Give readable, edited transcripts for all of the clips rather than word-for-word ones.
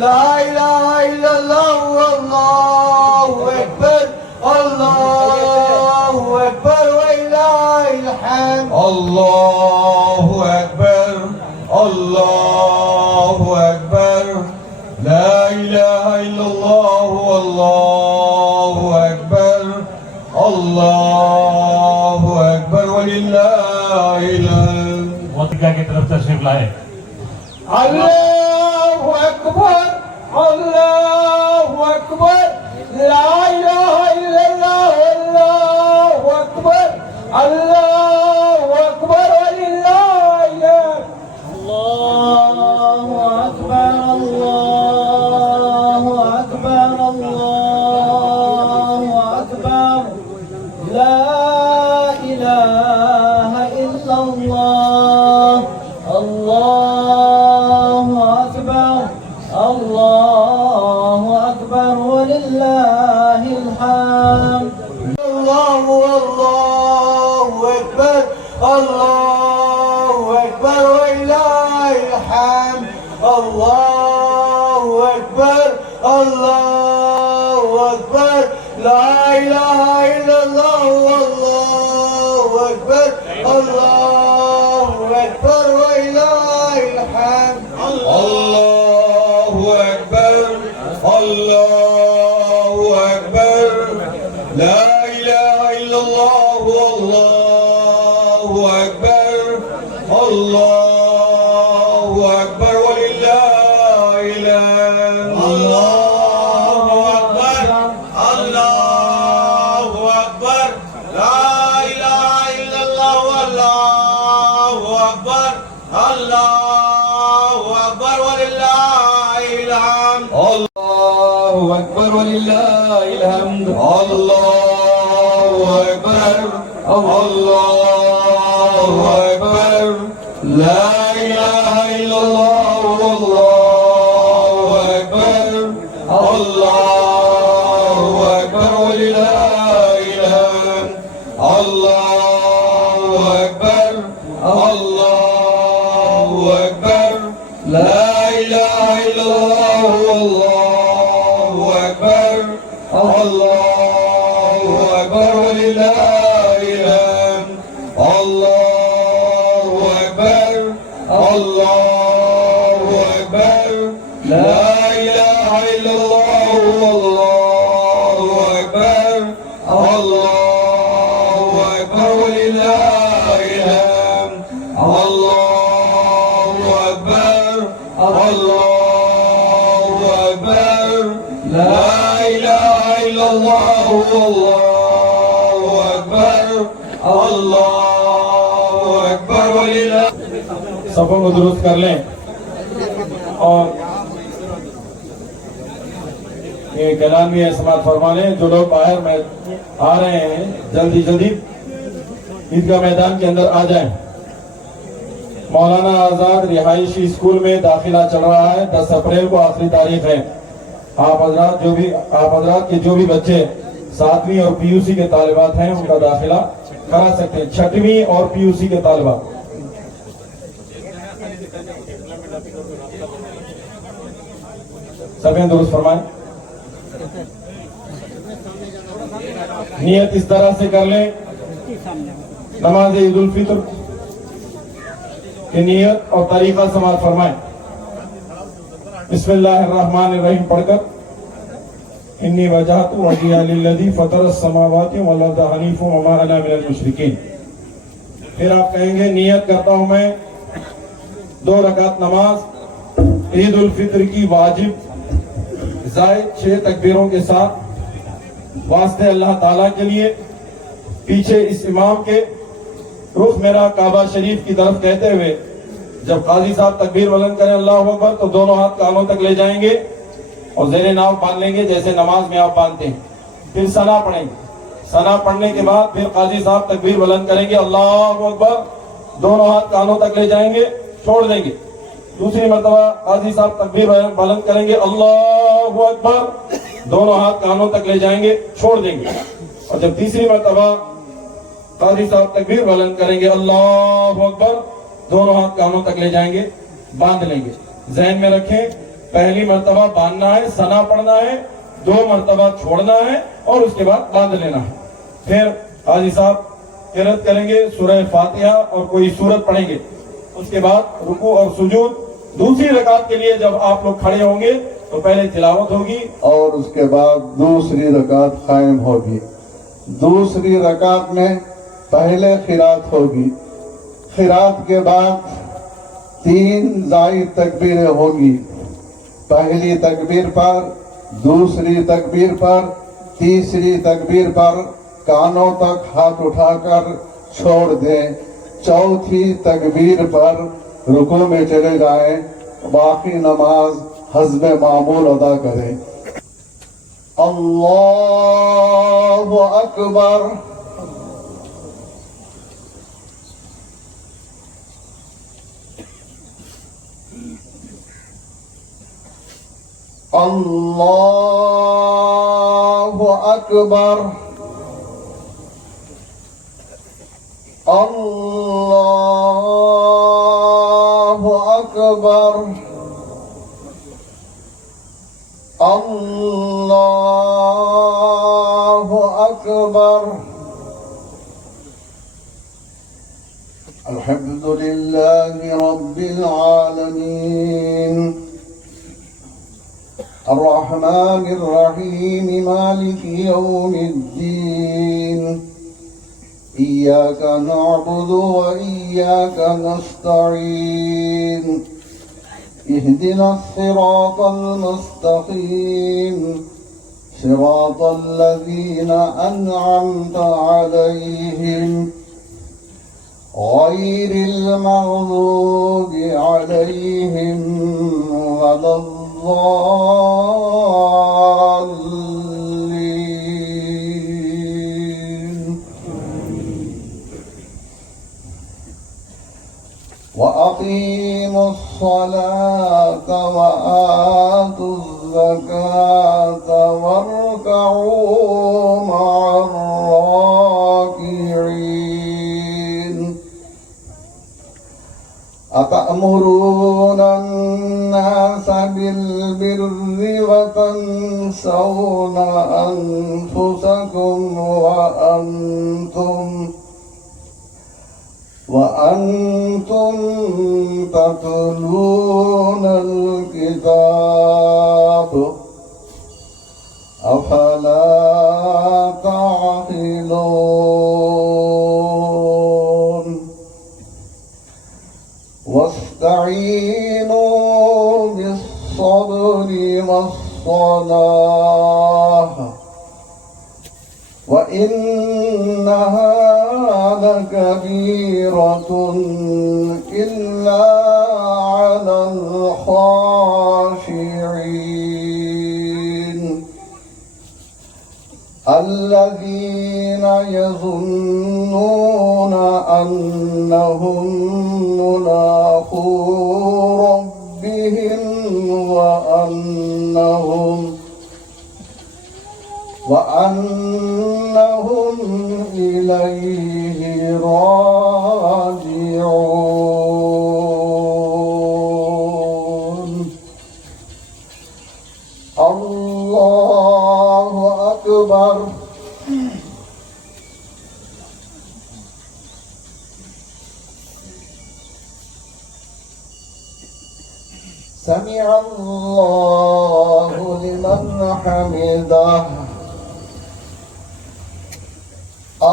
لا إله إلا الله والله أكبر الله أكبر ولله الحمد الله أكبر الله أكبر لا إله إلا الله والله أكبر الله أكبر ولله الحمد मोतिका की तरफ तशरीफ लाए। الله أكبر الله أكبر لا إله إلا الله الله أكبر الله أكبر ولله الحمد الله أكبر الله أكبر الله أكبر لا إله إلا الله الله أكبر الله أكبر ولله الحمد الله والله أكبر الله أكبر ولله الحمد الله أكبر الله أكبر لا إله إلا الله والله أكبر الله أكبر ولله الحمد الله أكبر الله أكبر لا إله إلا الله والله أكبر الله أكبر ولله الحمد الله أكبر الله أكبر لا إله إلا الله والله أكبر الله أكبر ولله الحمد الله أكبر ولله الحمد الله أكبر الله أكبر لا إله إلا الله والله أكبر الله أكبر ولله الحمد الله أكبر الله أكبر لا إله إلا الله والله أكبر الله أكبر ولله الحمد الله أكبر الله أكبر لا إله إلا الله والله أكبر الله أكبر ولله الحمد الله أكبر الله أكبر لا إله إلا الله والله أكبر الله أكبر ولله सबों को दुरुस्त कर लें और ये कलामी समात फरमा लें। जो लोग बाहर में आ रहे हैं जल्दी जल्दी ईदगाह मैदान के अंदर आ जाएं। मौलाना आजाद रिहायशी स्कूल में दाखिला चल रहा है। 10 अप्रैल को आखिरी तारीख है। आप हजरात के जो भी बच्चे 7वीं और पीयूसी के तालिबात हैं उनका दाखिला करा सकते हैं। 6वीं और पीयूसी के तालिबात सभी दुरुस्त फरमाएं। नियत इस तरह से कर लें, नमाज ईद उल फित्र की नियत और तरीका समाप्त फरमाएं। बिस्मिल्लाहिर्रहमानिर्रहीम पढ़कर इन्नी वजहतु वजहिया लिल्लज़ी फ़तरस समावाति वल अर्ज़ हनीफ़न वमा अना मिनल मुशरिकीन। फिर आप कहेंगे नियत करता हूं मैं 2 रकात नमाज ईद उल फित्र की वाजिब जायद 6 तकबीरों के साथ वास्ते अल्लाह ताला के लिए, पीछे इस इमाम के रुख मेरा काबा शरीफ की तरफ कहते हुए जब काजी साहब तकबीर बुलंद करें अल्लाहु अकबर तो दोनों हाथ कानों तक ले जाएंगे और ज़ेरे नाव बांध लेंगे जैसे नमाज में आप बांधते हैं। फिर सना पढ़ेंगे। सना पढ़ने के बाद फिर काजी साहब तकबीर बुलंद करेंगे अल्लाहु अकबर, दोनों हाथ कानों तक ले जाएंगे, छोड़ देंगे। दूसरी मर्तबा काजी साहब तकबीर बुलंद करेंगे अल्लाहु अकबर, दोनों हाथ कानों तक ले जाएंगे, छोड़ देंगे। और जब तीसरी मर्तबा काजी साहब तकबीर बुलंद करेंगे अल्लाहु अकबर, दोनों हाथ कानों तक ले जाएंगे, बांध लेंगे। ज़हन में रखें पहली मर्तबा बांधना है, सना पढ़ना है, 2 मर्तबा छोड़ना है और उसके बाद बांध लेना है। फिर हाजी साहब किरात करेंगे सूरह फातिहा और कोई सूरत पढ़ेंगे। उसके बाद रुकू और सुजूद। दूसरी रकात के लिए जब आप लोग खड़े होंगे तो पहले तिलावत होगी और उसके बाद दूसरी रकात कायम होगी। दूसरी रकात में पहले खिरात होगी, खिरात के बाद 3 जायद तकबीरें होगी। पहली तकबीर पर, दूसरी तकबीर पर, तीसरी तकबीर पर कानों तक हाथ उठाकर छोड़ दें। चौथी तकबीर पर रुकू में चले जाएं, बाकी नमाज हस्बे मामूल अदा करें। अल्लाहु अकबर। अल्लाहु अकबर। अल्लाहु अकबर। अल्लाहु अकबर। अल्हम्दुलिल्लाहि रब्बिल आलमीन अर्रहमानिर रहीम मालिकि यौमिद्दीन इय्याक नअबुदु व इय्याक नस्तईन اهدنا الصراط المستقيم صراط الذين أنعمت عليهم غير المغضوب عليهم ولا الضالين. وأقيموا الصلاة وآتوا الزكاة واركعوا مع الراكعين. أتأمرون الناس بالبر وتنسون أنفسكم وأنتم تتلون الكتاب أفلا تعقلون. واستعينوا بالصبر والصلاة وإنها لكبيرة إلا على الخاشعين الذين يظنون أنهم ملاقو ربهم وأنهم إليه راجعون. الله أكبر. سمع الله لمن حمده.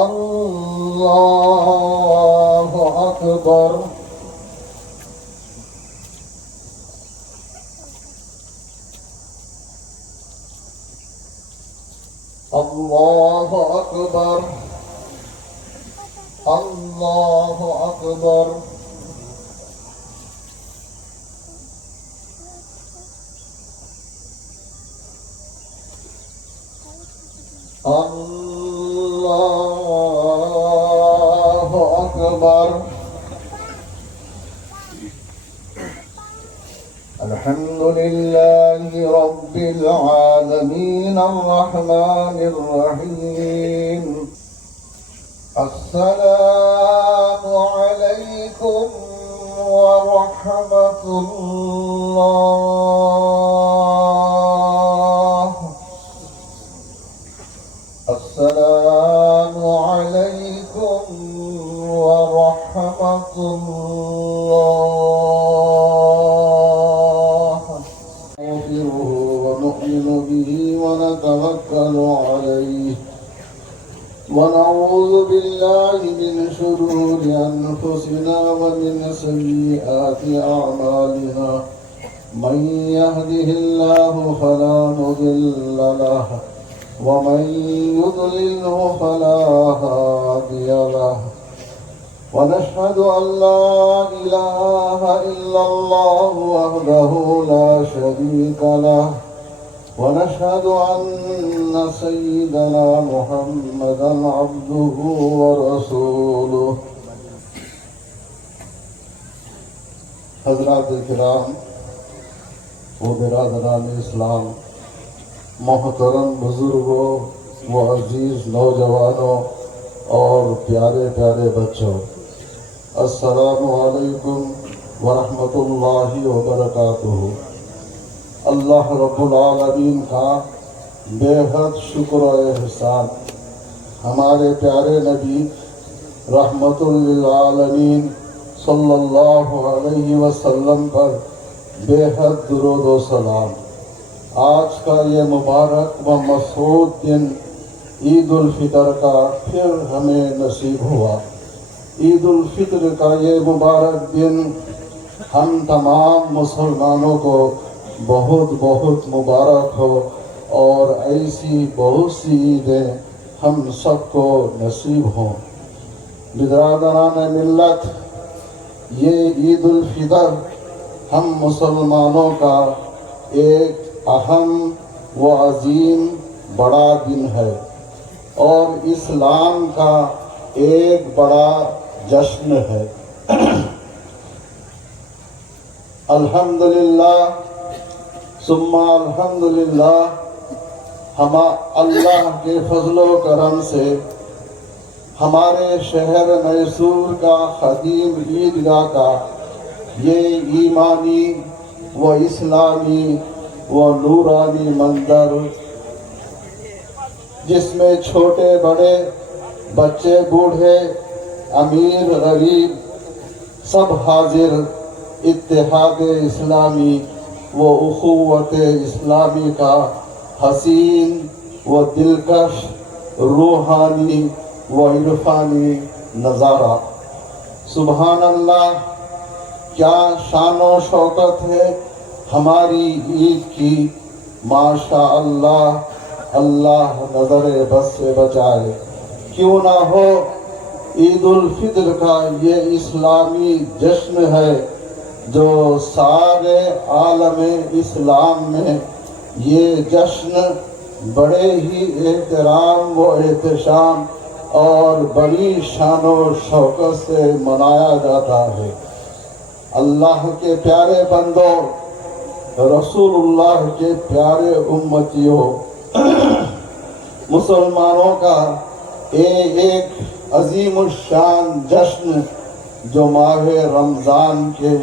الله أكبر. الله أكبر. الله أكبر. الله أكبر. الحمد لله رب العالمين الرحمن الرحيم. السلام عليكم ورحمة الله نستعينه ونؤمن به ونتوكل عليه ونعوذ بالله من شرور أنفسنا ومن سيئات أعمالنا من يهده الله فلا مضل له ومن يضلله فلا هادي له ونشهد أن لا إله إلا الله وحده لا شريك له ونشهد أن سيدنا محمدا عبده ورسوله حضرات کرام و برادران اسلام، محترم بزرگوں و عزیز نوجوانوں اور پیارے پیارے بچوں، السلام علیکم ورحمۃ اللہ وبرکاتہ۔ اللہ رب العالمین کا بے حد شکر و احسان ہمارے پیارے نبی رحمت للعالمین صلی اللہ علیہ وسلم پر بے حد درود و سلام۔ آج کا یہ مبارک و مسعود دن عید الفطر کا پھر ہمیں نصیب ہوا۔ عید الفطر کا یہ مبارک دن ہم تمام مسلمانوں کو بہت بہت مبارک ہو اور ایسی بہت سی عیدیں ہم سب کو نصیب ہوں۔ برادران ملت، یہ عید الفطر ہم مسلمانوں کا ایک اہم و عظیم بڑا دن ہے اور اسلام کا ایک بڑا جشن ہے۔ الحمدللہ ثم الحمدللہ، ہم اللہ کے فضل و کرم سے ہمارے شہر میسور کا قدیم عیدگاہ کا یہ ایمانی و اسلامی و نورانی منظر، جس میں چھوٹے بڑے، بچے بوڑھے، امیر غریب سب حاضر، اتحاد اسلامی و اخوت اسلامی کا حسین و دلکش روحانی و عرفانی نظارہ۔ سبحان اللہ، کیا شان و شوکت ہے ہماری عید کی، ماشاء اللہ، اللہ نظر بس سے بچائے۔ کیوں نہ ہو، عید الفطر کا یہ اسلامی جشن ہے جو سارے عالم اسلام میں یہ جشن بڑے ہی احترام و احتشام اور بڑی شان و شوکت سے منایا جاتا ہے۔ اللہ کے پیارے بندوں، رسول اللہ کے پیارے امتیوں، مسلمانوں کا ایک عظیم الشان جشن جو ماہ رمضان کے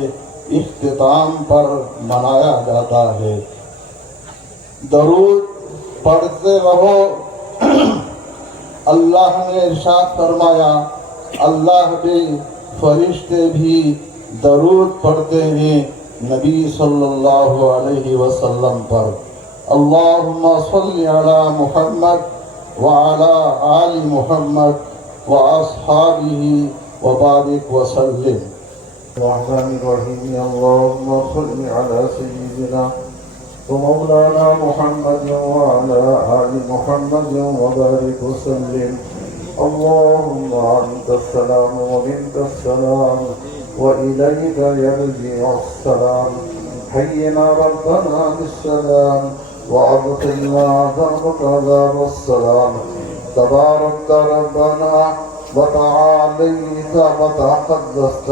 اختتام پر منایا جاتا ہے۔ درود پڑھتے رہو۔ اللہ نے ارشاد فرمایا، اللہ بھی فرشتے بھی درود پڑھتے ہیں نبی صلی اللہ علیہ وسلم پر۔ اللہم صلی علی محمد وعلی آل محمد واصحابہ وبارک وسلم۔ الرحمن الرحیم، اللہم صلی علی سیدنا ومولانا محمد وعلی آل محمد وبارک وسلم۔ اللہم انت السلام ومنک السلام وإلیک یرجع السلام، حینا ربنا بالسلام وأدخلنا دربك دار السلام، تبارك ربنا وتعاليت وتقدست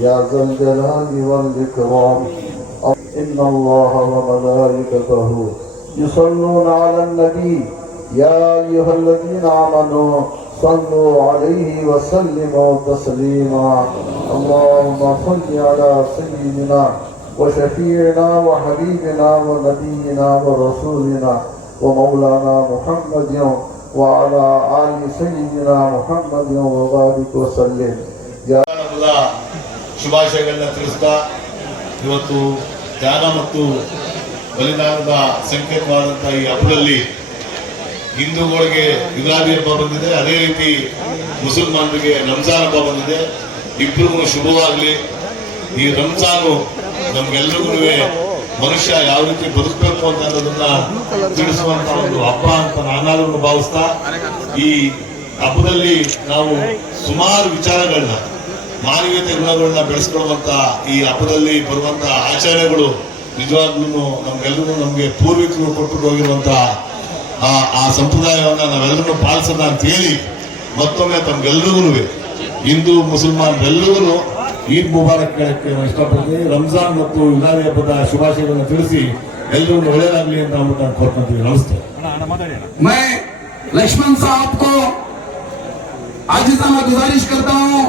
يا ذا الجلال والإكرام۔ إن الله وملائكته يصلون على النبي يا أيها الذين آمنوا صلوا عليه وسلموا تسليما۔ اللهم صل على سيدنا وشفيعنا وحبيبنا ونبينا ورسولنا ومولانا محمد وعلى آل سيدنا محمد وبارك وسلم۔ ಶುಭಾಶಯಗಳನ್ನ ತಿಳಿಸ್ತಾ ಇವತ್ತು ಧ್ಯಾನ ಮತ್ತು ಬಲಿದಾನದ ಸಂಕೇತವಾದಂತಹ ಈ ಹಬ್ಬದಲ್ಲಿ ಹಿಂದೂಗಳಿಗೆ ಯುಗಾದಿ ಹಬ್ಬ ಬಂದಿದೆ, ಅದೇ ರೀತಿ ಮುಸಲ್ಮಾನರಿಗೆ ರಂಜಾನ್ ಹಬ್ಬ ಬಂದಿದೆ. ಇಬ್ಬರಿಗೂ ಶುಭವಾಗಲಿ. ಈ ರಂಜಾನು ನಮ್ಗೆಲ್ರಿಗೂ ಮನುಷ್ಯ ಯಾವ ರೀತಿ ಬದುಕಬೇಕು ಅಂತ ಅನ್ನೋದನ್ನ ತಿಳಿಸುವಂತ ಒಂದು ಹಬ್ಬ ಅಂತ ನಾನಾದ್ರೂ ಭಾವಿಸ್ತಾ, ಈ ಹಬ್ಬದಲ್ಲಿ ನಾವು ಸುಮಾರು ವಿಚಾರಗಳನ್ನ, ಮಾನವೀಯತೆ ಗುಣಗಳನ್ನ ಬೆಳೆಸ್ಕೊಳ್ಳುವಂತ ಈ ಹಬ್ಬದಲ್ಲಿ ಬರುವಂತ ಆಚರಣೆಗಳು ನಿಜವಾಗ್ಲೂ ನಮ್ಗೆಲ್ಲರೂ ನಮ್ಗೆ ಪೂರ್ವಿಕರು ಕೊಟ್ಟು ಹೋಗಿರುವಂತ ಆ ಸಂಪ್ರದಾಯವನ್ನ ನಾವೆಲ್ಲರೂ ಪಾಲಿಸೋಣ ಅಂತ ಹೇಳಿ ಮತ್ತೊಮ್ಮೆ ತಮ್ಗೆಲ್ರಿಗೂ ಹಿಂದೂ ಮುಸಲ್ಮಾನರೆಲ್ಲರೂ ಈದ್ ಮುಬಾರಕ್ ಹೇಳಕ್ಕೆ ಇಷ್ಟಪಡ್ತೀನಿ. ರಂಜಾನ್ ಮತ್ತು ಯುಗಾದಿ ಹಬ್ಬದ ಶುಭಾಶಯಗಳನ್ನು ತಿಳಿಸಿ ಎಲ್ಲರಿಗೂ ಒಳ್ಳೆಯದಾಗಲಿ ಅಂತ ನಾನು ಕೋರ್ಕೊಂತೀವಿ. ನಮಸ್ತೆ. मैं लक्ष्मण साहब को आजिज़ाना गुजारिश करता हूं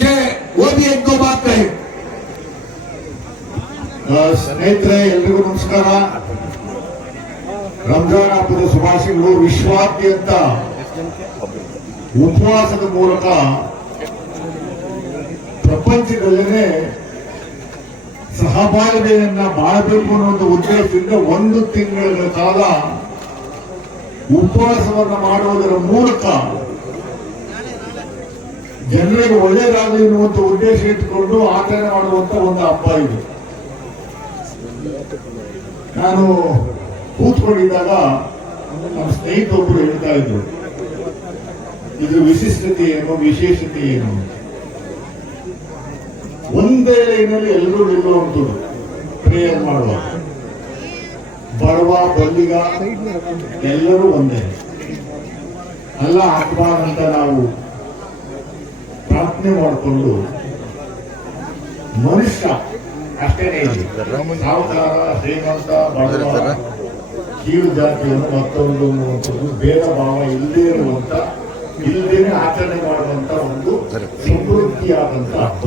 कि वो भी एक दो बात कहे. ಸ್ನೇಹಿತರೆ, ಎಲ್ರಿಗೂ ನಮಸ್ಕಾರ. ರಂಜಾನ್ ಹಬ್ಬದ ಶುಭಾಶಯಗಳು. ವಿಶ್ವಾದ್ಯಂತ ಉಪವಾಸದ ಮೂಲಕ ಪ್ರಪಂಚದಲ್ಲೇ ಸಹಬಾಳ್ವೆಯನ್ನ ಮಾಡಬೇಕು ಅನ್ನೋ ಒಂದು ಉದ್ದೇಶದಿಂದ 1 ತಿಂಗಳ ಕಾಲ ಉಪವಾಸವನ್ನ ಮಾಡುವುದರ ಮೂಲಕ ಜನರಿಗೆ ಒಳ್ಳೆಯದಾಗಲಿ ಎನ್ನುವಂತ ಉದ್ದೇಶ ಇಟ್ಟುಕೊಂಡು ಆಚರಣೆ ಮಾಡುವಂತ ಒಂದು ಹಬ್ಬ ಇದು. ನಾನು ಕೂತ್ಕೊಂಡಿದ್ದಾಗ ನಮ್ಮ ಸ್ನೇಹಿತೊಬ್ಬರು ಹೇಳ್ತಾ ಇದ್ರು, ಇದು ವಿಶಿಷ್ಟತೆ ಏನು, ವಿಶೇಷತೆ ಏನು. ಒಂದೇ ಲೈನಲ್ಲಿ ಎಲ್ಲರೂ ನಿಲ್ಲುವಂಥದ್ದು ಪ್ರೇಯರ್ ಮಾಡುವ, ಬಡವ ಬಲ್ಲಿಗ ಎಲ್ಲರೂ ಒಂದೇ ಅಲ್ಲ ಅಕ್ಬಾರ್ ಅಂತ ನಾವು ಪ್ರಾರ್ಥನೆ ಮಾಡಿಕೊಂಡು ಮನುಷ್ಯ ಅಷ್ಟೇನೇ ಇದೆ. ಸಾಹುಕಾರ, ಶ್ರೀಮಂತ, ಬಡವ, ಕೀಳು ಜಾತಿಯನ್ನು ಮತ್ತೊಂದು ಅನ್ನುವಂಥದ್ದು ಭೇದ ಭಾವ ಇಲ್ಲದೇ ಇರುವಂತ, ಇಲ್ಲದೇನೆ ಆಚರಣೆ ಮಾಡುವಂತ ಒಂದು ಸಮೃದ್ಧಿಯಾದಂತ ಹಬ್ಬ.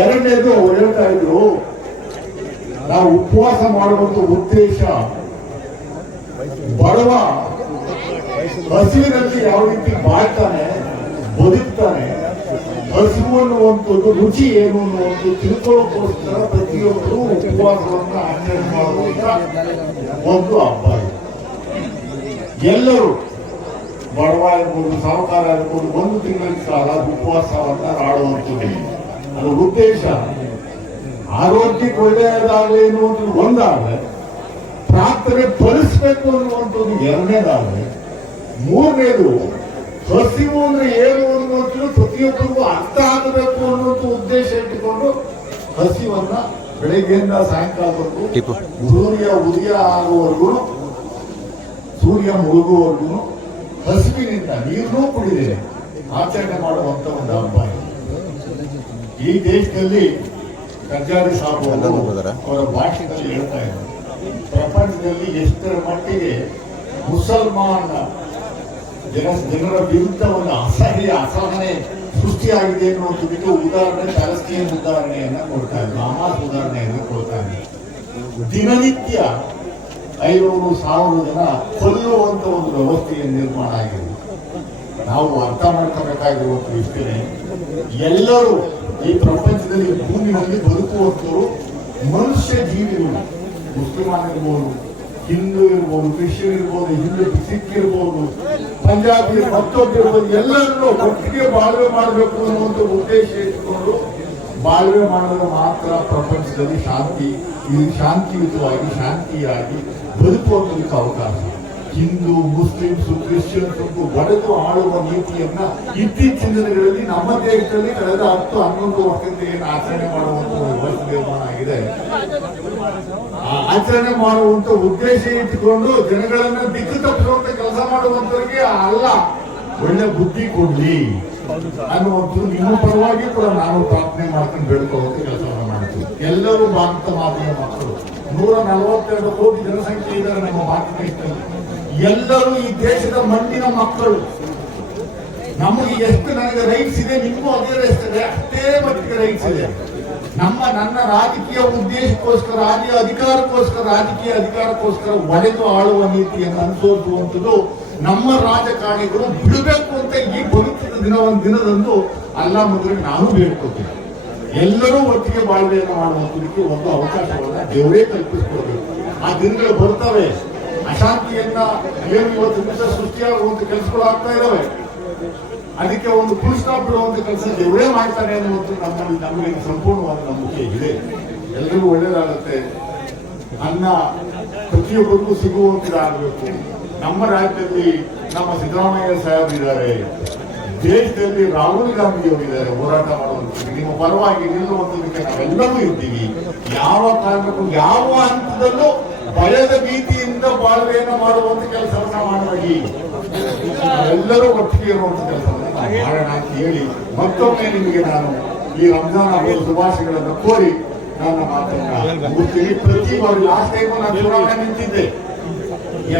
ಎರಡನೇದು ಅವ್ರು ಹೇಳ್ತಾ ಇದ್ರು, ನಾವು ಉಪವಾಸ ಮಾಡುವಂತ ಉದ್ದೇಶ ಬಡವ ಹಸಿವಿನಲ್ಲಿ ಯಾವ ರೀತಿ ಬಾಳ್ತಾನೆ, ಬದುಕ್ತಾನೆ, ಹಸಿವು ಅನ್ನುವಂಥದ್ದು ರುಚಿ ಏನು ಅನ್ನುವಂಥದ್ದು ತಿಳ್ಕೊಳ್ಳೋಕ್ಕೋಸ್ಕರ ಪ್ರತಿಯೊಬ್ಬರು ಉಪವಾಸವನ್ನ ಆಚರಣೆ ಮಾಡುವಂತ ಒಂದು ಹಬ್ಬ. ಎಲ್ಲರೂ ಬಡವ ಇರ್ಬೋದು, ಸಾಹುಕಾರ ಇರ್ಬೋದು, 1 ತಿಂಗಳ ಕಾಲ ಉಪವಾಸವನ್ನ ಆಡುವಂಥದ್ದು. ಅದರ ಉದ್ದೇಶ ಆರೋಗ್ಯಕ್ಕೆ ಒಳ್ಳೆಯದಾಗಲಿ ಎನ್ನುವಂಥದ್ದು ಒಂದಾಗಲಿ, ಪ್ರಾರ್ಥನೆ ಫಲಿಸಬೇಕು ಅನ್ನುವಂಥದ್ದು ಎರಡನೇದಾಗಲಿ, ಮೂರನೇದು ಹಸಿವು ಅಂದ್ರೆ ಏನು ಅನ್ನುವಂಥದ್ದು ಪ್ರತಿಯೊಬ್ಬರಿಗೂ ಅರ್ಥ ಆಗಬೇಕು ಅನ್ನುವಂಥ ಉದ್ದೇಶ ಇಟ್ಟುಕೊಂಡು ಹಸಿವನ್ನ ಬೆಳಗ್ಗೆಯಿಂದ ಸಾಯಂಕಾಲವರೆಗೂ ಸೂರ್ಯ ಆಗುವವರೆಗೂ, ಸೂರ್ಯ ಮುಳುಗುವವರೆಗೂ ಹಸಿವಿನಿಂದ ನೀರನ್ನೂ ಕುಡಿದೆ ಆಚರಣೆ ಮಾಡುವಂತ ಒಂದು ಹಬ್ಬ. ಈ ದೇಶದಲ್ಲಿ ಕರ್ಜಾರಿ ಸಾಬ್ ಅವರ ಭಾಷೆಯಲ್ಲಿ ಹೇಳ್ತಾ ಇದ್ದಾರೆ, ಪ್ರಪಂಚದಲ್ಲಿ ಎಷ್ಟರ ಮಟ್ಟಿಗೆ ಮುಸಲ್ಮಾನ ಜನರ ವಿರುದ್ಧ ಒಂದು ಅಸಹನೆ ಸೃಷ್ಟಿಯಾಗಿದೆ ಅನ್ನುವಂಥದ್ದಕ್ಕೆ ಉದಾಹರಣೆ ಪ್ಯಾಲೆಸ್ಟೈನ್ ಉದಾಹರಣೆಯನ್ನ ಕೊಡ್ತಾ ಇದ್ರು, ಹಮಾಸ್ ಉದಾಹರಣೆಯನ್ನ ಕೊಡ್ತಾ ಇದ್ರು. ದಿನನಿತ್ಯ 500,000 ಜನ ಕೊಲ್ಲುವಂತ ಒಂದು ವ್ಯವಸ್ಥೆಯ ನಿರ್ಮಾಣ ಆಗಿದೆ. ನಾವು ಅರ್ಥ ಮಾಡ್ಕೋಬೇಕಾಗಿರುವಂತ ಇಷ್ಟೇ, ಎಲ್ಲರೂ ಈ ಪ್ರಪಂಚದಲ್ಲಿ ಭೂಮಿಯಲ್ಲಿ ಬದುಕುವಂತರು ಮನುಷ್ಯ ಜೀವಿಗಳು, ಮುಸ್ಲಿಮಾನ್ ಇರ್ಬೋದು, ಹಿಂದೂ ಇರ್ಬೋದು, ಕ್ರಿಶ್ಚಿಯನ್ ಇರ್ಬೋದು, ಹಿಂದೂ ಸಿಖ್ ಇರ್ಬೋದು, ಪಂಜಾಬಿ ಮತ್ತೊಬ್ಬ ಇರ್ಬೋದು, ಎಲ್ಲರನ್ನೂ ಒಟ್ಟಿಗೆ ಬಾಳ್ವೆ ಮಾಡಬೇಕು ಅನ್ನುವಂಥ ಉದ್ದೇಶ ಇಟ್ಟುಕೊಂಡು ಬಾಳ್ವೆ ಮಾಡಿದ್ರೆ ಮಾತ್ರ ಪ್ರಪಂಚದಲ್ಲಿ ಶಾಂತಿಯುತವಾಗಿ ಶಾಂತಿಯಾಗಿ ಬದುಕುವಂತದಕ್ಕೆ ಅವಕಾಶ. ಹಿಂದೂ, ಮುಸ್ಲಿಮ್ಸ್, ಕ್ರಿಶ್ಚಿಯನ್ಸ್ ಬಡದು ಆಳುವ ನೀತಿಯನ್ನ ಇತ್ತೀಚಿನ ದಿನಗಳಲ್ಲಿ ನಮ್ಮ ದೇಶದಲ್ಲಿ ಕಳೆದ 10-11 ವರ್ಷದಿಂದ ಏನು ಆಚರಣೆ ಮಾಡುವಂತ ವ್ಯವಸ್ಥೆ ನಿರ್ಮಾಣ ಆಗಿದೆ. ಆ ಆಚರಣೆ ಮಾಡುವಂತ ಉದ್ದೇಶ ಇಟ್ಟುಕೊಂಡು ಜನಗಳನ್ನ ದಿಕ್ಕು ತಪ್ಪಿಸುವಂತ ಕೆಲಸ ಮಾಡುವಂತವರಿಗೆ ಅಲ್ಲ, ಒಳ್ಳೆ ಬುದ್ಧಿ ಕೊಡ್ಲಿ ಅನ್ನುವಂಥದ್ದು ನಿಮ್ಮ ಪರವಾಗಿ ಕೂಡ ನಾನು ಪ್ರಾರ್ಥನೆ ಮಾಡ್ಕೊಂಡು ಬೇಡ್ಕೊಳ್ಳೋಕೆ ಕೆಲಸವನ್ನು ಮಾಡ್ತೀವಿ. ಎಲ್ಲರೂ ಭಾರತ ಮಾತೆಯ ಮಕ್ಕಳು, 142 ಕೋಟಿ ಜನಸಂಖ್ಯೆ ಇದ್ದಾರೆ ನಮ್ಮ ಭಾರತ ದೇಶದಲ್ಲಿ. ಎಲ್ಲರೂ ಈ ದೇಶದ ಮಣ್ಣಿನ ಮಕ್ಕಳು. ನಮಗೆ ಎಷ್ಟು ನನಗೆ ರೈಟ್ಸ್ ಇದೆ, ನಿಮಗೂ ಅದೇ ರೈಟ್ಸ್ ಇದೆ, ಅಷ್ಟೇ ಮಟ್ಟಿಗೆ ರೈಟ್ಸ್ ಇದೆ. ನನ್ನ ರಾಜಕೀಯ ಉದ್ದೇಶಕ್ಕೋಸ್ಕರ, ರಾಜಕೀಯ ಅಧಿಕಾರಕ್ಕೋಸ್ಕರ ಒಡೆದು ಆಳುವ ನೀತಿಯನ್ನು ಅನುಸರಿಸುವಂಥದ್ದು ನಮ್ಮ ರಾಜಕಾರಣಿಗಳು ಬಿಡಬೇಕು ಅಂತ ಈ ಪವಿತ್ರ ದಿನದಂದು ಅಲ್ಲಾ ಮೊದಲಿಗೆ ನಾನು ಬೇಡ್ಕೋತೀನಿ. ಎಲ್ಲರೂ ಒಟ್ಟಿಗೆ ಬಾಳ್ವೆಯನ್ನು ಮಾಡುವಂತದಕ್ಕೆ ಒಂದು ಅವಕಾಶವನ್ನ ದೇವರೇ ಕಲ್ಪಿಸಿಕೊಡ್ಬೇಕು. ಆ ದಿನಗಳು ಬರ್ತವೆ. ಅಶಾಂತಿಯನ್ನ ಏನು ಇವತ್ತು ದಿವಸ ಸೃಷ್ಟಿಯಾಗುವಂತ ಕೆಲಸಗಳು ಆಗ್ತಾ ಇದಾವೆ. ಅದಕ್ಕೆ ಒಂದು ಫುಲ್ ಸ್ಟಾಪ್ ಬಿಡುವಂತ ಕೆಲಸ ದೇವರೇ ಮಾಡ್ತಾನೆ ಅನ್ನುವಂಥ ನಮಗೆ ಸಂಪೂರ್ಣವಾದ ನಂಬಿಕೆ ಇದೆ. ಎಲ್ಲರಿಗೂ ಒಳ್ಳೇದಾಗುತ್ತೆ. ಅನ್ನ ಪ್ರತಿಯೊಬ್ಬರಿಗೂ ಸಿಗುವಂತಿದಾಗಬೇಕು. ನಮ್ಮ ರಾಜ್ಯದಲ್ಲಿ ನಮ್ಮ ಸಿದ್ದರಾಮಯ್ಯ ಸಾಹೇಬ್ ಇದ್ದಾರೆ, ದೇಶದಲ್ಲಿ ರಾಹುಲ್ ಗಾಂಧಿ ಅವರಿದ್ದಾರೆ ಹೋರಾಟ ಮಾಡುವಂಥದ್ದು. ನಿಮ್ಮ ಪರವಾಗಿ ನಿಲ್ಲುವಂಥದಕ್ಕೆ ನಾವೆಲ್ಲರೂ ಇರ್ತೀವಿ. ಯಾವ ಕಾರಣಕ್ಕೂ ಯಾವ ಹಂತದಲ್ಲೂ ಭಯದ ಭೀತಿಯಿಂದ ಬಾಳ್ವೆಯನ್ನು ಮಾಡುವಂತ ಕೆಲಸವನ್ನ ಮಾಡಬೇಡಿ. ನಾವೆಲ್ಲರೂ ಒಟ್ಟಿಗೆ ಇರುವಂತ ಕೆಲಸವನ್ನ ನಾವು ಮಾಡೋಣ ಅಂತ ಹೇಳಿ ಮತ್ತೊಮ್ಮೆ ನಿಮಗೆ ನಾನು ಈ ರಂಜಾನ್ ಹಬ್ಬದ ಶುಭಾಶಯಗಳನ್ನು ಕೋರಿ ನನ್ನ ಮಾತನ್ನ ಮುಗಿಸ್ತೀನಿ. ಪ್ರತಿ ಬಾರಿ ಲಾಸ್ಟ್ ಟೈಮ್ ನಾನು ಚುನಾವಣೆ ನಿಂತಿದ್ದೆ,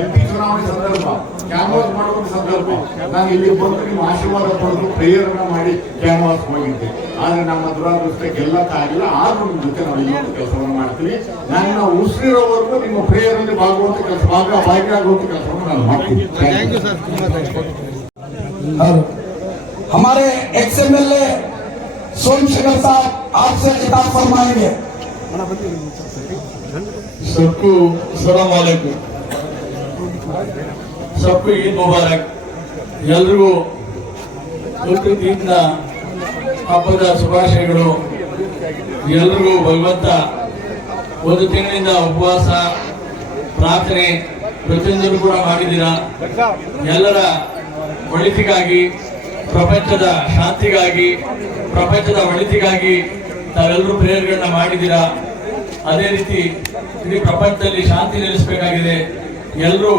MP ಚುನಾವಣೆ ಸಂದರ್ಭ, ಕ್ಯಾನ್ವಾಸ್ ಮಾಡುವ ಸಂದರ್ಭ, ನಾನು ಇಲ್ಲಿ ಬಂದು ನಿಮ್ಮ ಆಶೀರ್ವಾದ ಪಡೆದು ಪ್ರೇಯರ್ನ ಮಾಡಿ ಕ್ಯಾನ್ವಾಸ್ ಹೋಗಿದ್ದೆ. ಆದ್ರೆ ನಮ್ಮ ದುರಾದೃಷ್ಟಕ್ಕೆ ಗೆಲ್ಲಕ್ಕಾಗಿಲ್ಲ. ಆದ್ರೂ ನಿಮ್ಮ ಜೊತೆ ನಾವು ಇನ್ನೊಂದು ಕೆಲಸವನ್ನು ಮಾಡ್ತೀವಿ. ನನ್ನ ಉಸಿರಿರೋವರೆಗೂ ನಿಮ್ಮ ಪ್ರೇಯರ್ ಅಲ್ಲಿ ಭಾಗವಂತ ಕೆಲಸ ಭಾಗಿಯಾಗುವಂತ ಕೆಲಸವನ್ನು ನಾನು ಮಾಡ್ತೀನಿ. हमारे XMLA सोमशेखर साहब आपसे खिताब फरमाएंगे। सबको ಸಲಾಮ್ ಅಲೈಕುಂ. सबको ईद मुबारक. ಎಲ್ರಿಗೂ ಈದ್ನ ಹಬ್ಬದ ಶುಭಾಶಯಗಳು. ಎಲ್ರಿಗೂ ಭಗವಂತ ಒಂದು ತಿಂಗಳಿಂದ ಉಪವಾಸ ಪ್ರಾರ್ಥನೆ ಪ್ರತಿಯೊಂದನ್ನು ಕೂಡ ಮಾಡಿದ್ದೀರಾ. ಎಲ್ಲರ ಒಳಿತಿಗಾಗಿ, ಪ್ರಪಂಚದ ಶಾಂತಿಗಾಗಿ, ಪ್ರಪಂಚದ ಒಳಿತಿಗಾಗಿ ತಾವೆಲ್ಲರೂ ಪ್ರೇಯರ್ಗಳನ್ನ ಮಾಡಿದ್ದೀರಾ. ಅದೇ ರೀತಿ ಇಡೀ ಪ್ರಪಂಚದಲ್ಲಿ ಶಾಂತಿ ನೆಲೆಸಬೇಕಾಗಿದೆ. ಎಲ್ಲರೂ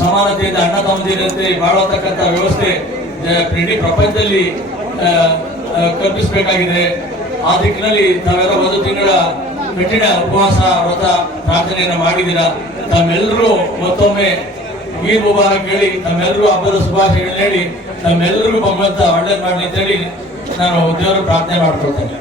ಸಮಾನತೆಯಿಂದ ಅಣ್ಣ ತಮ್ಮಂದಿರಂತೆ ಬಾಳುವಂತಕ್ಕಂಥ ವ್ಯವಸ್ಥೆ ಇಡೀ ಪ್ರಪಂಚದಲ್ಲಿ ಕಲ್ಪಿಸಬೇಕಾಗಿದೆ. ಆ ದಿಕ್ಕಿನಲ್ಲಿ ತಾವೆಲ್ಲ ಒಂದು ತಿಂಗಳ ಕಠಿಣ ಉಪವಾಸ ವ್ರತ ಪ್ರಾರ್ಥನೆಯನ್ನು ಮಾಡಿದ್ದೀರಾ. ತಮ್ಮೆಲ್ಲರೂ ಮತ್ತೊಮ್ಮೆ ಈದ್ ಮುಬಾರಕ್ ಹೇಳಿ, ತಮ್ಮೆಲ್ಲರೂ ಹಬ್ಬದ ಶುಭಾಶಯಗಳನ್ನ ಹೇಳಿ, ತಮ್ಮೆಲ್ಲರಿಗೂ ಭಗವಂತ ಒಳ್ಳೇದು ಮಾಡಲಿ ಅಂತ ಹೇಳಿ ನಾನು ದೇವರು ಪ್ರಾರ್ಥನೆ ಮಾಡ್ಕೊಳ್ತೇನೆ.